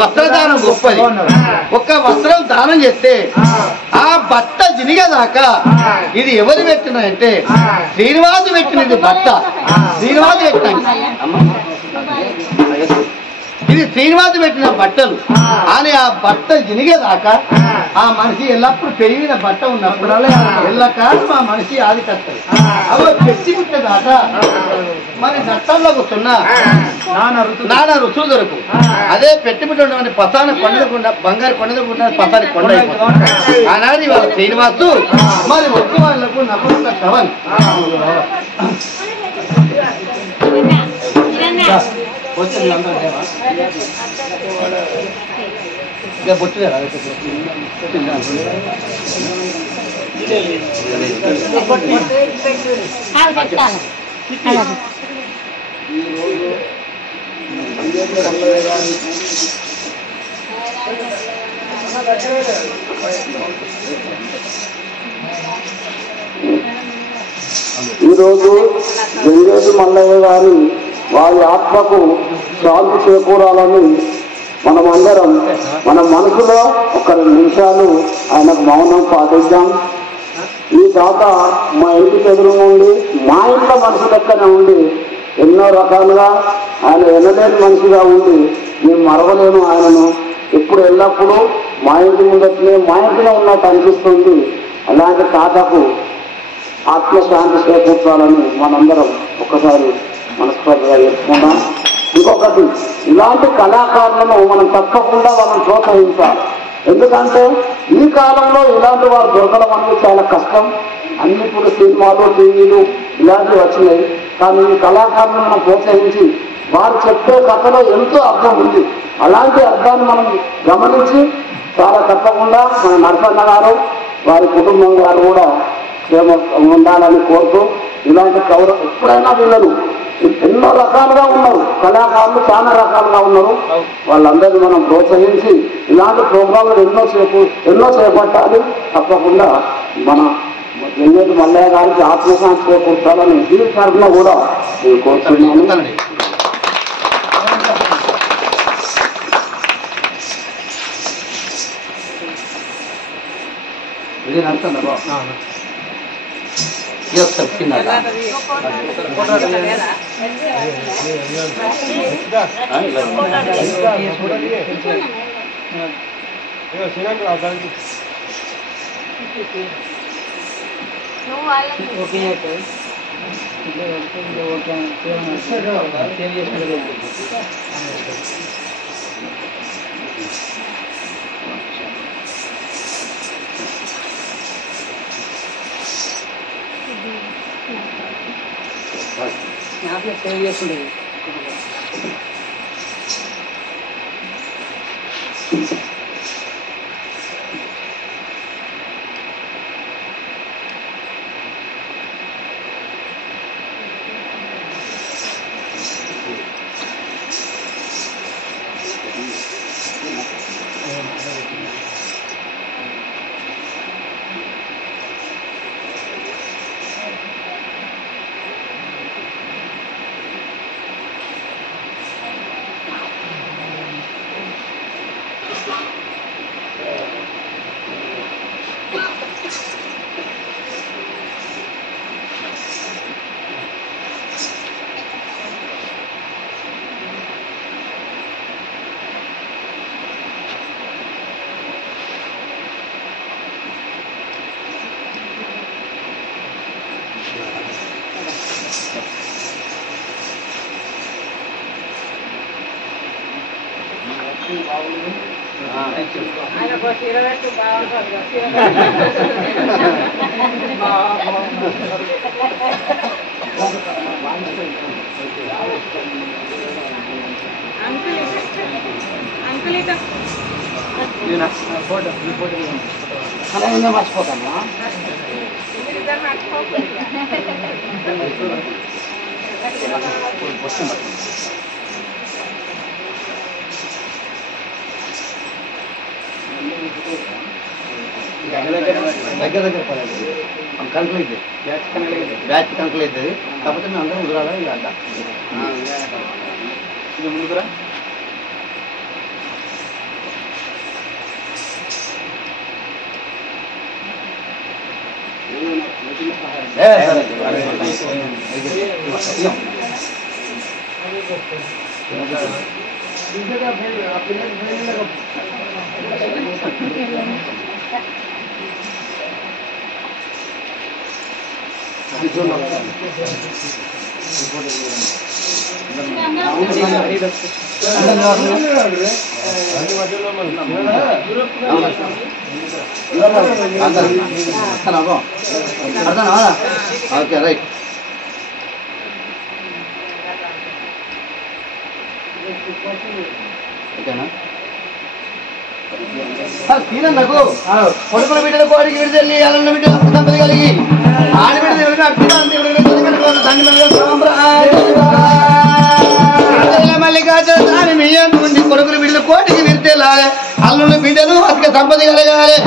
వస్త్రదానం గొప్పది. ఒక్క వస్త్రం దానం చేస్తే ఆ బట్ట జినిగేదాకా ఇది ఎవరు పెట్టినంటే శ్రీనివాసు పెట్టినది బట్ట. శ్రీనివాసు పెట్టిన ఇది శ్రీనివాసు పెట్టిన బట్టలు అని ఆ బట్ట జినిగేదాకా ఆ మనిషి ఎల్లప్పుడు పెరిగిన బట్ట ఉన్నప్పుడు ఎల్లకాలం ఆ మనిషి ఆది కట్టదు. అవి పెట్టి పుట్టేదాకా మరి నట్టంలో కూర్చున్నా నానా రుచులు దొరకు. అదే పెట్టి పుట్టిన పసాన కొండకుండా బంగారు కొండకుండా పసాని కొండ ఆనాడు వాళ్ళ శ్రీనివాసు మరి ఒక్క వాళ్ళకు నమ్మక కవల్ బొట్టులేరా ఈరోజు వెంకటేశ్వర మల్లయ్య గారి వారి ఆత్మకు శాంతి చేకూరాలని మనమందరం మన మనసులో ఒక 2 నిమిషాలు ఆయనకు మౌనం పాటిద్దాం. ఈ తాత మా ఇంటికి ఎదురు ఉండి మా ఇంట్లో మనిషి లెక్కనే ఉండి ఎన్నో రకాలుగా ఆయన ఎనలేని మనిషిగా ఉండి నేను మరవలేను ఆయనను. ఇప్పుడు ఎల్లప్పుడూ మా ఇంటి ముందట్లే మా ఇంటిలో ఉన్నట్టు అనిపిస్తుంది. అలాంటి తాతకు ఆత్మశాంతి చేకూర్చాలని మనందరం ఒక్కసారి మనస్ఫూర్తిగా చెప్పుకుందాం. ఇంకొకటి, ఇలాంటి కళాకారులను మనం తప్పకుండా వాళ్ళని ప్రోత్సహించాలి. ఎందుకంటే ఈ కాలంలో ఇలాంటి వారు దొరకడం అనేది చాలా కష్టం. అన్ని ఇప్పుడు సినిమాలు టీవీలు ఇలాంటివి వచ్చినాయి. కానీ ఈ కళాకారులను మనం ప్రోత్సహించి వారు చెప్పే కథలో ఎంతో అర్థం ఉంది. అలాంటి అర్థాన్ని మనం గమనించి చాలా తప్పకుండా మన నరసన్న గారు వారి కుటుంబం గారు కూడా క్షేమ ఉండాలని కోరుతూ ఇలాంటి ఎప్పుడైనా వీళ్ళను ఎన్నో రకాలుగా ఉన్నారు, కళాకారులు చాలా రకాలుగా ఉన్నారు. వాళ్ళందరినీ మనం ప్రోత్సహించి ఇలాంటి ప్రోగ్రాంలు ఎన్నో చేపట్టాలి. తప్పకుండా మన వెంకటేశ్వర మల్లయ్య గారికి ఆత్మశాంతి చేకూర్చాలని ఈ తరఫున కూడా నేను కోరుతున్నాను. ఇది నడుస్తుందా బాబు? చెప్తున్నా సేవ్ చేసుకుంటుంది. మర్చిపోతాను. దగ్గర కనుకలు అవుతుంది, బ్యాచ్ కనుకలు అవుతుంది. కాకపోతే మేము అందరం ముదురాలా ఇలా ముందుకురా ఓకే రైట్ ఓకేనా తినకు కొడుకుల బిడ్డల కోడికి విడుదల అల్ల బిడ్డలు సంపద కలిగి ఆడబిడ్డ మల్లికార్జున మీ అంటుంది కొడుకుల బిడ్డల కోటికి విడితే అల్లుల బిడ్డలు అతిక సంపద కలగాలి